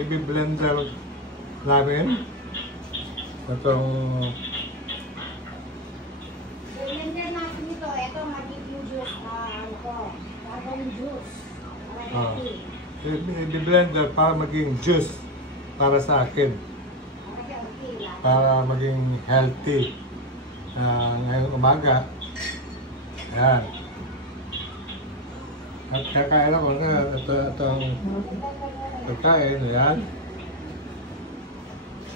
i-blender namin. Itong blender natin ito. Ito magiging juice. Ano ko? Gagawin juice. i-blender para maging juice para sa akin. Para maging healthy. Ngayong umaga. Ayan. At kakain ako na itong pagkain. Ayan.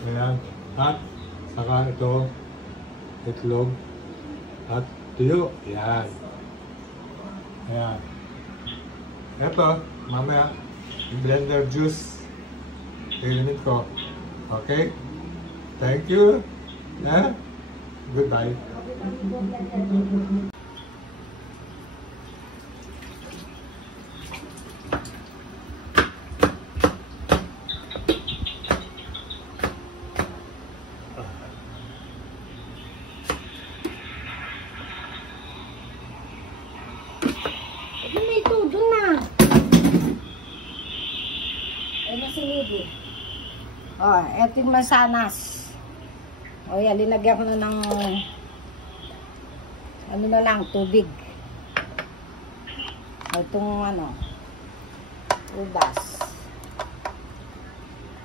Ayan. At saka ito itlog at tuyo. Ayan. Ayan. Ito, mamaya blender juice. Kainin ko. Okay? Thank you. Yeah? Goodbye. May tudo na. Ay, nasiligi. Oh, eto yung masanas. O yan, linagyan ko na ng ano na lang, tubig. O itong ano, ubas.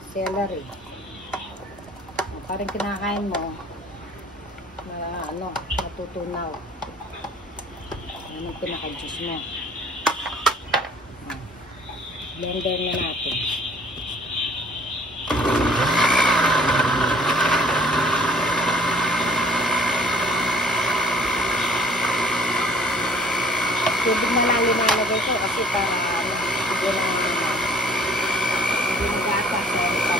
Celery. O, parang kinakain mo na ano, natutunaw. Yan ang pinaka-juice mo. O, blender na natin. Tubig na lang linalagay ko kasi para hindi nagasa sa ito.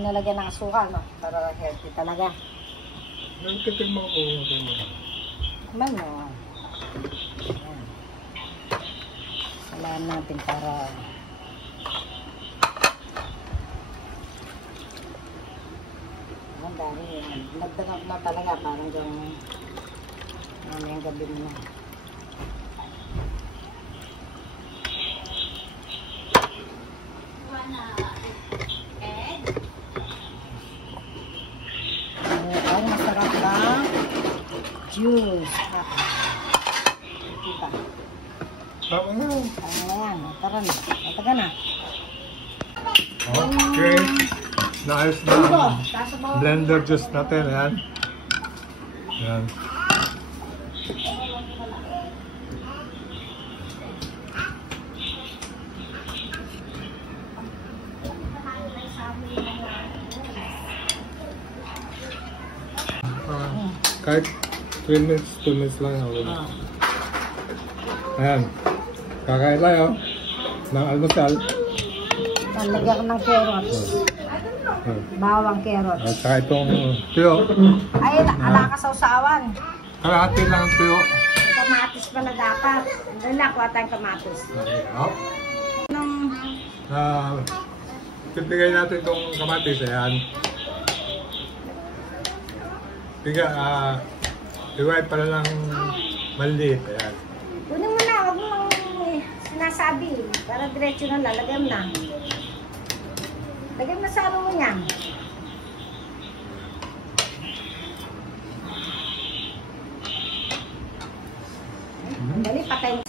Nalagyan ng asukal, no? Para healthy talaga. Nagtitig mo ko. Man, no? Ayan. Salaan natin para ang dami yan. Nagdagang na talaga parang yung mamayang gabi mo na. Juice. Diba? Tama na. Tama na yan. Tara na. Mataga na. Okay. Naayos na ang blender juice natin. Ayan. Ayan. Kahit 3 minutes, 2 minutes lang ako. Ayan. Kakain tayo ng almusal. Lagyan ko ng carrots. Bawang carrots. At saka itong tuyo. Ay, ala ka sausawan. Kalahati lang ang tuyo. Kamatis pa na dapat. Doon na, kuha tayong kamatis. Up. Pipigay natin itong kamatis. Ayan. Iway pala lang maliit. Ayan. Kunin mo na, huwag mo sinasabi. Para diretso na lalagyan mo na. Lagyan mo sa ano mo niyan. Dali, patay.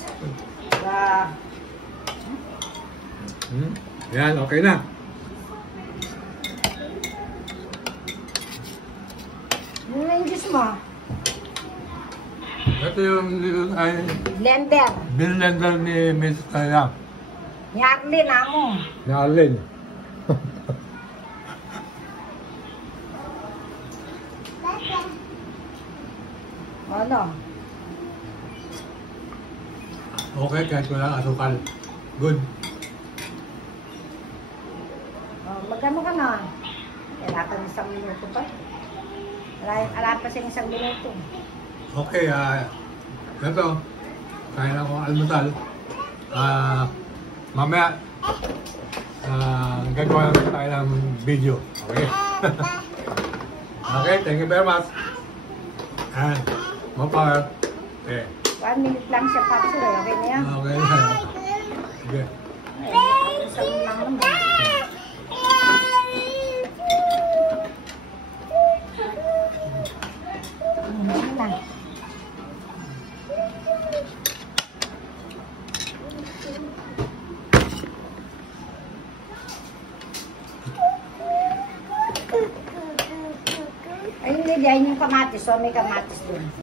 Yan, okay na. Ano na yung juice mo? Ito yung Blender. blender ni Miss Taya. Ni Arlene, amo. Ni Arlene. Ano? Okay, kahit wala asukal. Good. Magkano ka na? Wala pa ng 1 minuto pa. Wala pa siyang 1 minuto. Okay, ito. Kain ako almusal. Mamaya, gagawa tayo ng video. Okay? Okay, thank you very much. And, more power. Okay. 1 minute lang siya pa sir. Okay na yan? Okay. Sige. Isang lang naman. Ano na? Ay, hindi. Diyan yung kamatis. So, may kamatis dun.